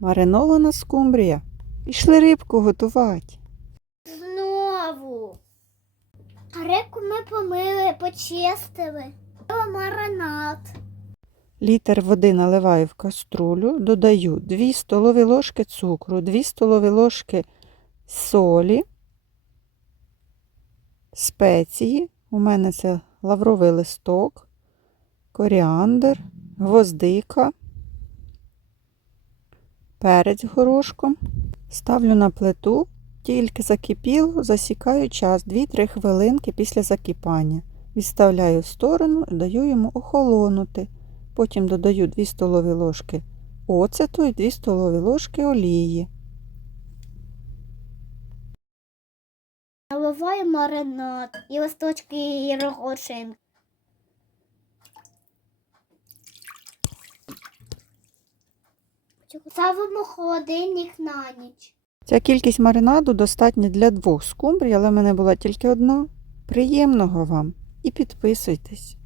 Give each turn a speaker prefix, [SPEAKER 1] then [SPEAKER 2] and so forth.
[SPEAKER 1] Маринована скумбрія. Пішли рибку готувати.
[SPEAKER 2] Знову. Рибку ми помили, почистили. Маринад.
[SPEAKER 1] Літр води наливаю в каструлю, додаю 2 столові ложки цукру, 2 столові ложки солі, спеції. У мене це лавровий листок, коріандр, гвоздика, перець горошком. Ставлю на плиту, тільки закипіло, засікаю час 2-3 хвилинки після закипання. Відставляю в сторону і даю йому охолонути. Потім додаю 2 столові ложки оцету і 2 столові ложки олії.
[SPEAKER 2] Наливаю маринад і листочки і Ставимо холодильник на ніч.
[SPEAKER 1] Ця кількість маринаду достатня для двох скумбрій, але в мене була тільки одна. Приємного вам і підписуйтесь.